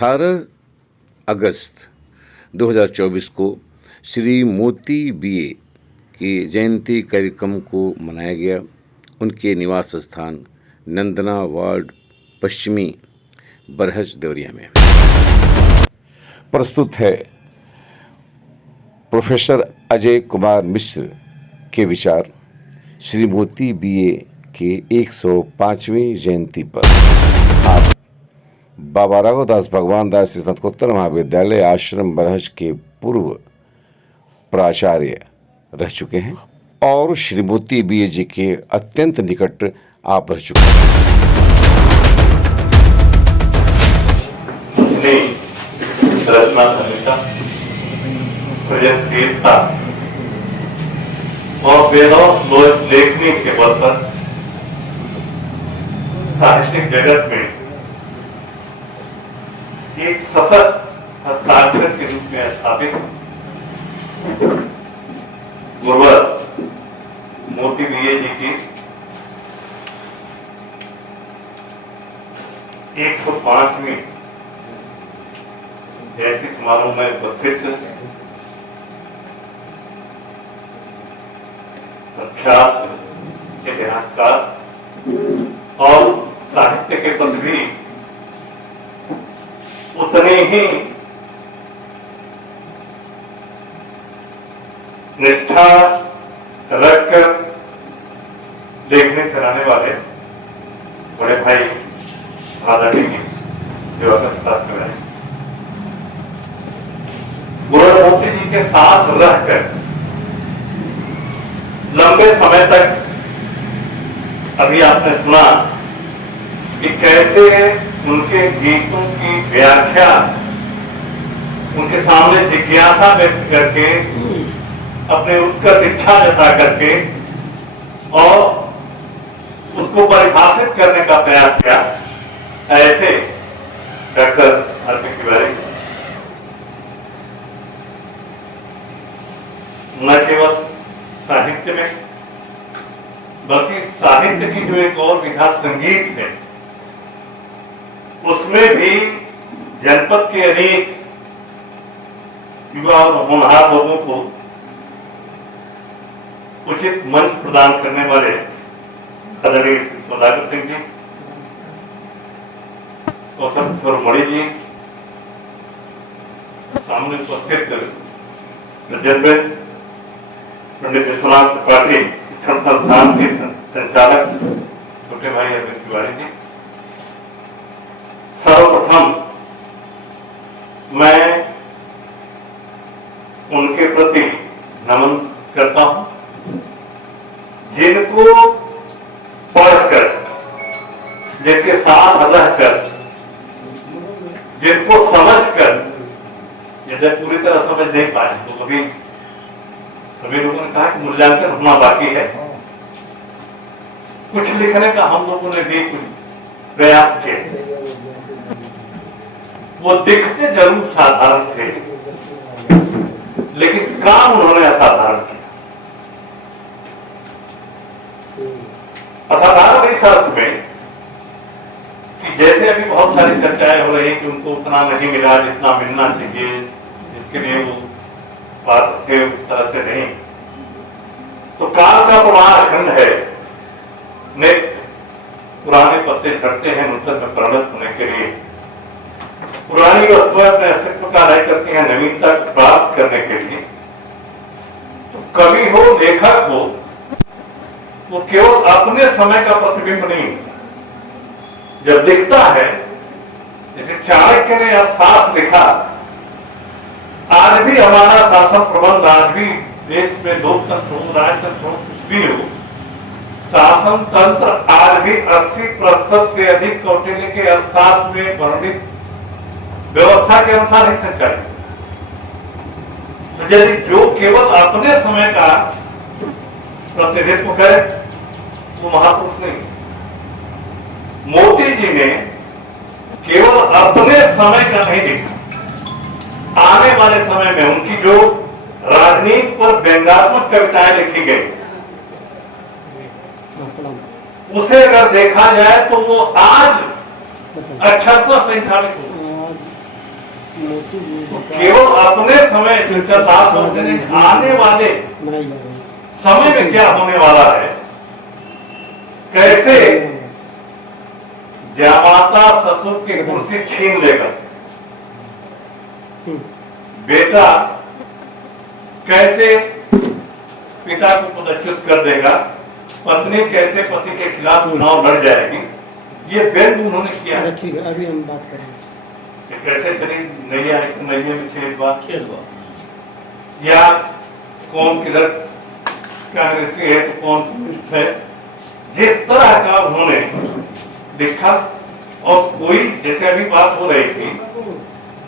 18 अगस्त 2024 को श्री मोती बीए की जयंती कार्यक्रम को मनाया गया। उनके निवास स्थान नंदना वार्ड पश्चिमी बरहज देवरिया में। प्रस्तुत है प्रोफेसर अजय कुमार मिश्र के विचार श्री मोती बीए के 105वीं जयंती पर। आप बाबा राघवदास भगवान दास स्नातकोत्तर महाविद्यालय आश्रम बरहज के पूर्व प्राचार्य रह चुके हैं और श्री मोती बीए जी के अत्यंत निकट आप रह चुके हैं। रचना संहिता, सृजनशीलता और वेदों लेखनी के बल पर साहित्यिक जगत में एक सशक्त हस्ताक्षर के रूप में स्थापित गुरुवर मोती बीए जी की 105वीं जयंती समारोह में उपस्थित प्रख्यात इतिहासकार और साहित्य के प्रति भी उतने ही निष्ठा रखकर लेखनी चलाने वाले बड़े भाई आदरणीय दिवंगत साथ में गुरुवर मोती जी के साथ रहकर लंबे समय तक अभी आपने सुना कि कैसे उनके गीतों की व्याख्या उनके सामने जिज्ञासा व्यक्त करके अपने उत्कट इच्छा जता करके और उसको परिभाषित करने का प्रयास किया। ऐसे डॉक्टर अर्पित तिवारी न केवल साहित्य में बल्कि साहित्य की जो एक और विधा संगीत है उसमें भी जनपद के अनेक युवा और होनहार लोगों को उचित मंच प्रदान करने वाले आदरणीय श्री सौदागर सिंह जी, कौशल मणि जी, सामने उपस्थित सज्जन पंडित विश्वनाथ त्रिपाठी शिक्षण संस्थान के संचालक छोटे भाई अमित तिवारी जी, सर्वप्रथम मैं उनके प्रति नमन करता हूं जिनको पढ़कर, जिनके साथ रहकर, जिनको समझकर, यदि पूरी तरह समझ नहीं पाए तो कभी सभी लोगों ने कहा कि मूल्यांकन होना बाकी है। कुछ लिखने का हम लोगों ने भी कुछ प्रयास किए। वो दिखते जरूर साधारण थे लेकिन काम उन्होंने असाधारण किया। असाधारण इस अर्थ में कि जैसे अभी बहुत सारी चर्चाएं हो रही है कि उनको उतना नहीं मिला जितना मिलना चाहिए, जिसके लिए वो पात्र थे उस तरह से नहीं। तो काल का प्रमाण अखंड है, नित्य पुराने पत्ते झड़ते हैं नूतन में परिणत होने के लिए। पुरानी वस्तुएं अपने अस्तित्व का लय करती हैं नवीनता प्राप्त करने के लिए। तो कवि हो, लेखक हो, वो केवल अपने समय का प्रतिबिंब नहीं, जब दिखता है, जैसे चाणक्य ने अर्थशास्त्र लिखा, आज भी हमारा शासन प्रबंध, आज भी देश में लोकतंत्र हो, राजतंत्र हो, कुछ भी हो, शासन तंत्र आज भी 80% से अधिक कौटिल्य के अर्थशास्त्र में वर्णित व्यवस्था के अनुसार ही संचालित। तो यदि जो केवल अपने समय का प्रतिनिधित्व करे वो महापुरुष नहीं। मोती जी ने केवल अपने समय का नहीं देखा, आने वाले समय में उनकी जो राजनीति पर व्यंग्यात्मक कविताएं लिखी गई उसे अगर देखा जाए तो वो आज अक्षरशः सही साबित हो। केवल अपने समय लाभ होते नहीं, आने वाले समय में क्या होने वाला है, कैसे जामाता ससुर की कुर्सी छीन लेगा, बेटा कैसे पिता को पदच्युत कर देगा, पत्नी कैसे पति के खिलाफ चुनाव लड़ जाएगी, ये व्यंग उन्होंने किया। ठीक है, अभी हम बात करेंगे कैसे चली नैया है तो नैये में छेद बात, या कौन किधर कांग्रेसी है तो कौन कम्युनिस्ट है, जिस तरह का उन्होंने लिखा। और कोई जैसे अभी बात हो रही थी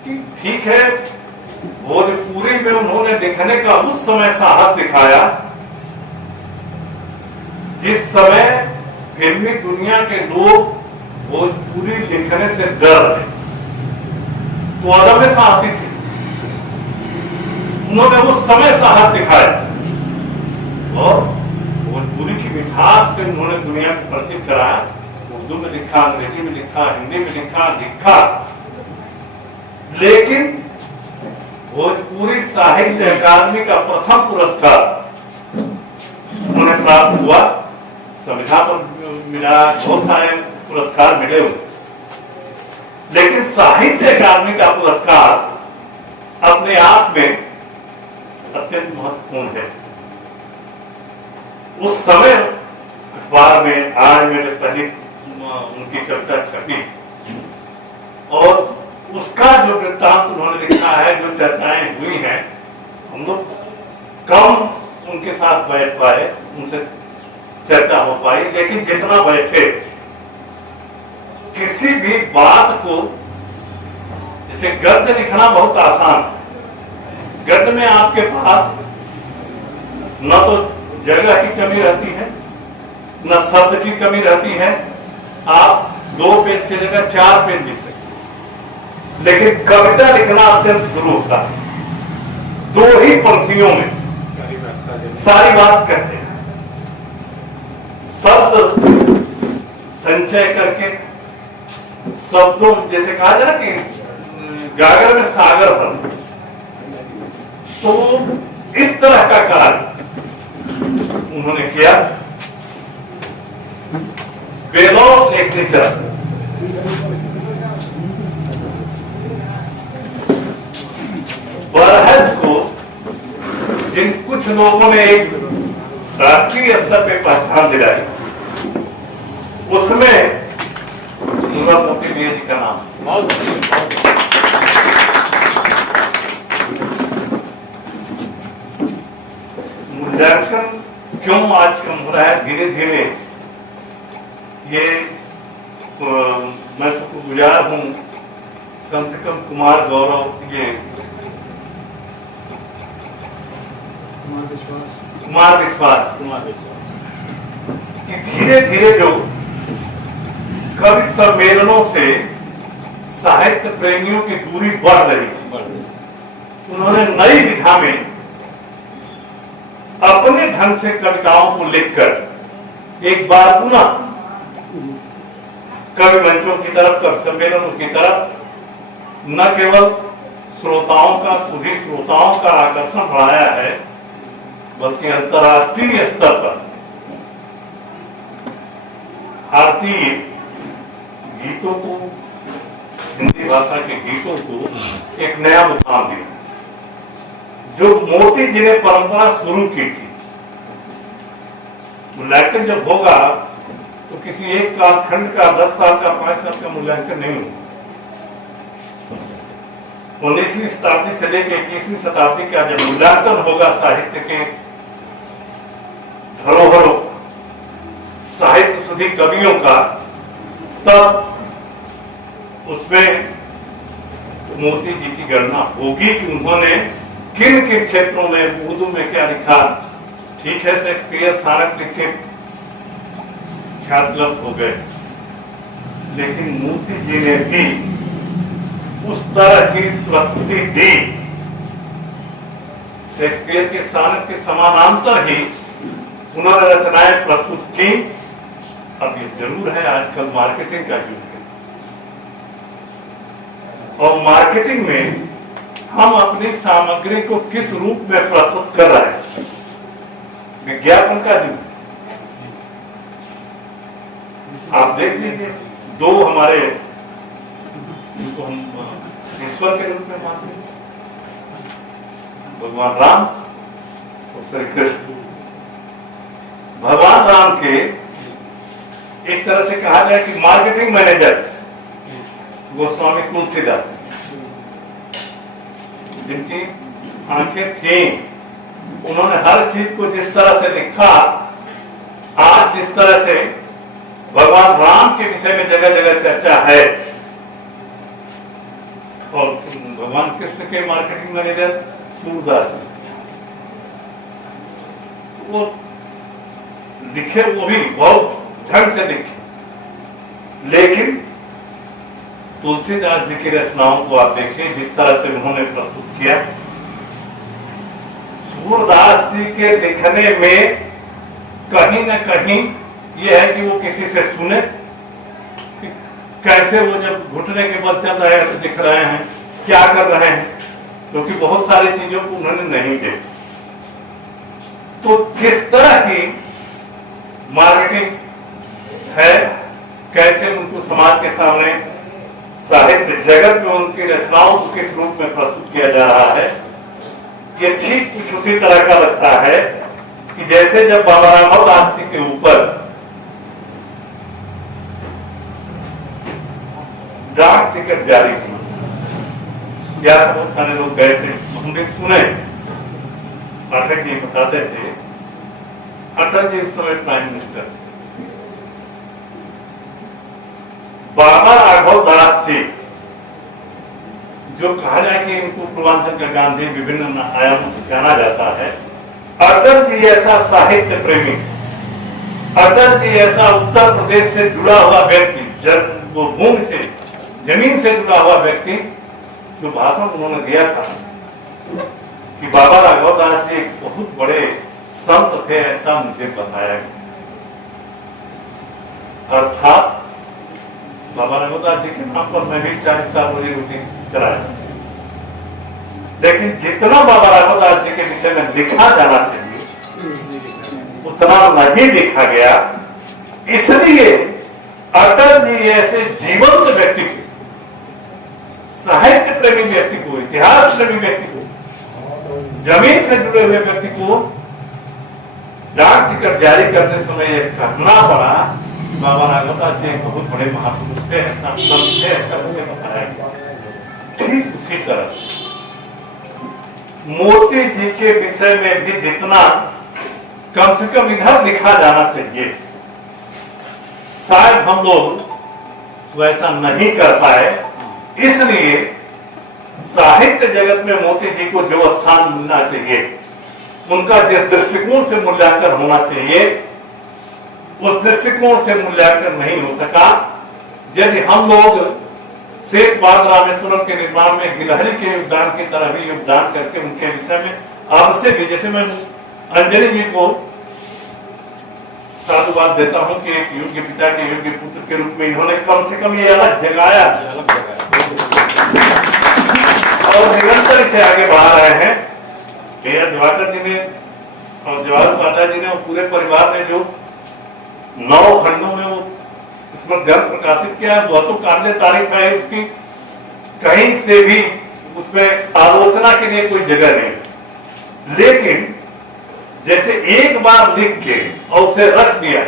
कि ठीक है भोजपुरी में उन्होंने लिखने का उस समय साहस दिखाया जिस समय फिल्मी दुनिया के लोग भोजपुरी लिखने से डर रहे, तो अदम्य साहसी थे, उन्होंने उस समय साहस दिखाया और भोजपुरी की मिठास से उन्होंने दुनिया को परिचित कराया। उर्दू में लिखा, अंग्रेजी में लिखा, हिंदी में लिखा, लेकिन भोजपुरी साहित्य अकादमी का प्रथम पुरस्कार उन्हें प्राप्त हुआ। संविधान पर मिला, बहुत सारे पुरस्कार मिले हुए, लेकिन साहित्य अकादमी का पुरस्कार अपने आप में अत्यंत महत्वपूर्ण है। उस समय अखबार में आज में पहली उनकी कविता छपी और उसका जो वृत्तांत उन्होंने लिखा है, जो चर्चाएं हुई हैं, हम लोग कम उनके साथ बैठ पाए, उनसे चर्चा हो पाई, लेकिन जितना बैठे किसी भी बात को, जैसे गद्य लिखना बहुत आसान है, गद्य में आपके पास न तो जगह की कमी रहती है, न शब्द की कमी रहती है, आप 2 पेज की जगह 4 पेज लिख सकते, लेकिन कविता लिखना अत्यंत दुरूह था। 2 ही पंक्तियों में सारी बात कहते हैं, शब्द संचय करके, शब्दों जैसे कहा जाए ना कि गागर में सागर भर, तो इस तरह का कार्य उन्होंने किया। बेलौस लिटरेचर बरहज को जिन कुछ लोगों ने एक राष्ट्रीय स्तर पे पहचान दिलाई, उसमें मुरादपुरी जी का नाम। मूल्यांकन क्यों आज कम हो रहा है, धीरे धीरे ये मैं शुक्रगुजार हूं कम से कम कुमार गौरव, ये कुमार विश्वास कि धीरे धीरे जो कवि सम्मेलनों से साहित्य प्रेमियों की दूरी बढ़ रही, उन्होंने नई विधा में अपने ढंग से कविताओं को लिखकर एक बार पुनः कवि मंचों की तरफ, कवि सम्मेलनों की तरफ न केवल श्रोताओं का, सुधी श्रोताओं का आकर्षण बढ़ाया है, बल्कि अंतर्राष्ट्रीय स्तर पर भारतीय गीतों को, हिंदी भाषा के गीतों को एक नया मुकाम दिया। जो मोती जी ने परंपरा शुरू की थी, मूल्यांकन जब होगा तो किसी एक कालखंड का 10 साल का 5 साल का मूल्यांकन नहीं होगा। 19वीं शताब्दी से लेकर 21वीं शताब्दी का जब मूल्यांकन होगा साहित्य के धरोहरों, साहित्य सुधी कवियों का, तब उसमें मोती जी की गणना होगी कि उन्होंने किन किन क्षेत्रों में उर्दू में क्या लिखा। ठीक है, शेक्सपियर सारक लिख के ख्यातलब्ध हो गए, लेकिन मोती जी ने भी उस तरह की प्रस्तुति दी, शेक्सपियर के सारक के समानांतर ही उन्होंने रचनाएं प्रस्तुत की। अब ये जरूर है आजकल मार्केटिंग का युग है, और मार्केटिंग में हम अपनी सामग्री को किस रूप में प्रस्तुत कर रहे हैं, विज्ञापन का युग। आप देख लीजिए, दो हमारे इनको हम ईश्वर के रूप में मानते हैं, भगवान राम और श्री कृष्ण। भगवान राम के एक तरह से कहा जाए कि मार्केटिंग मैनेजर गोस्वामी तुलसीदास, जिनकी आंखें थी, उन्होंने हर चीज को जिस तरह से लिखा, आज जिस तरह से भगवान राम के विषय में जगह जगह चर्चा है, और भगवान कृष्ण के मार्केटिंग मैनेजर सूरदास, वो लिखे, वो भी बहुत ढंग से लिखे, लेकिन तुलसीदास जी की रचनाओं को आप देखिए जिस तरह से उन्होंने प्रस्तुत किया। सूरदास जी के लिखने में कहीं न कहीं यह है कि वो किसी से सुने, कि कैसे वो जब घुटने के बल चल रहे हैं तो दिख रहे हैं, क्या कर रहे हैं, क्योंकि बहुत सारी चीजों को उन्होंने नहीं देखा। तो किस तरह की मार्केटिंग है, कैसे उनको समाज के सामने, साहित्य जगत में उनकी रचनाओं को किस रूप में प्रस्तुत किया जा रहा है, ये ठीक कुछ उसी तरह का लगता है कि जैसे जब बाबा राघव दास जी के ऊपर डाक टिकट जारी हुआ, या बहुत सारे लोग गए थे, हमने सुने, पाठक जी बताते थे, अटल जी उस समय प्राइम मिनिस्टर थे, बाबा राघव दास जी, जो कहा जाए कि इनको पूर्वांचल का गांधी विभिन्न आयामों से जाना जाता है, अटल जी ऐसा साहित्य प्रेमी, अटल जी ऐसा उत्तर प्रदेश से जुड़ा हुआ व्यक्ति, जब वो भूमि से, जमीन से जुड़ा हुआ व्यक्ति, जो भाषण उन्होंने दिया था कि बाबा राघव दास जी एक बहुत बड़े संत थे, ऐसा मुझे बताया गया। अर्थात बाबा राघव दास जी के नाम पर मैं भी 40 साल रोजी रोटी चलाया, लेकिन जितना बाबा राघव दास जी के विषय में लिखा जाना चाहिए उतना नहीं लिखा गया। इसलिए अटल जी ऐसे जीवंत व्यक्ति को, साहित्य प्रेमी व्यक्ति को, इतिहास प्रेमी व्यक्ति को, जमीन से जुड़े हुए व्यक्ति को डाक टिकट जारी करते समय यह कहना पड़ा, बाबा राघव दास जी एक बहुत बड़े महापुरुष थे, ऐसा संत थे, ऐसा मुझे बताया गया। ठीक उसी तरह से मोती जी के विषय में भी जितना कम से कम इधर लिखा जाना चाहिए, शायद हम लोग वैसा नहीं कर पाए। इसलिए साहित्य जगत में मोती जी को जो स्थान मिलना चाहिए, उनका जिस दृष्टिकोण से मूल्यांकन होना चाहिए, उस दृष्टिकोण से मूल्यांकन नहीं हो सका। यदि हम लोग शेख बाग रामेश्वरम के निर्माण में गिलहरी के योगदान की तरह भी योगदान करके उनके विषय में अब से भी, जैसे मैं अंजलि जी को साधुवाद देता हूं कि एक योग्य पिता के योग्य पुत्र के रूप में इन्होंने कम से कम ये अलग जगाया और निरंतर इसे आगे बढ़ा रहे हैं। भैया दिवाकर जी ने और जवाहर पाटा जी ने और पूरे परिवार ने जो 9 खंडों में वो इसमें ग्रंथ प्रकाशित किया, वह तो काबिल तारीफ है उसकी, कहीं से भी उसमें आलोचना के लिए कोई जगह नहीं। लेकिन जैसे एक बार लिख के और उसे रख दिया,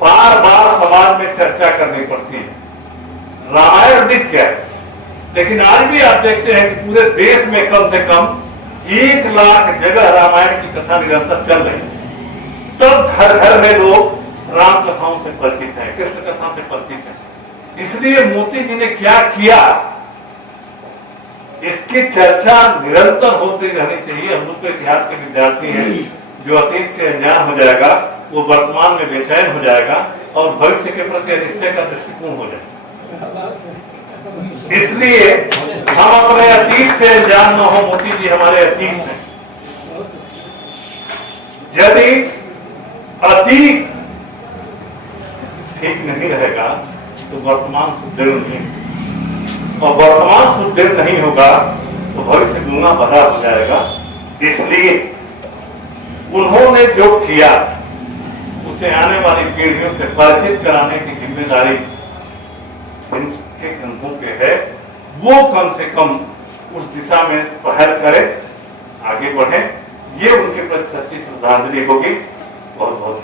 बार बार समाज में चर्चा करनी पड़ती है। रामायण लिख गया, लेकिन आज भी आप देखते हैं कि पूरे देश में कम से कम 1 लाख जगह रामायण की कथा निरंतर चल रही है। तब घर घर में लोग राम कथाओं से परिचित है, कृष्ण कथा से परिचित है। इसलिए मोती जी ने क्या किया, इसकी चर्चा निरंतर होती रहनी चाहिए। हम लोग तो इतिहास के विद्यार्थी हैं, जो अतीत से अनजान हो जाएगा वो वर्तमान में बेचैन हो जाएगा और भविष्य के प्रति अनिश्चय का दृष्टिकोण हो जाएगा। इसलिए हम अपने अतीत से अनजान न हो। मोती जी हमारे अतीत हैं। यदि अतीत ठीक नहीं रहेगा तो वर्तमान सुदृढ़ नहीं। और वर्तमान सुदृढ़ नहीं होगा तो भविष्य गूंगा बहरा हो जाएगा। इसलिए उन्होंने जो किया उसे आने वाली पीढ़ियों से परिचित कराने की जिम्मेदारी इनके कंधों पे है। वो कम से कम उस दिशा में पहल करे, आगे बढ़े। ये उनके प्रति सच्ची श्रद्धांजलि होगी। बहुत बहुत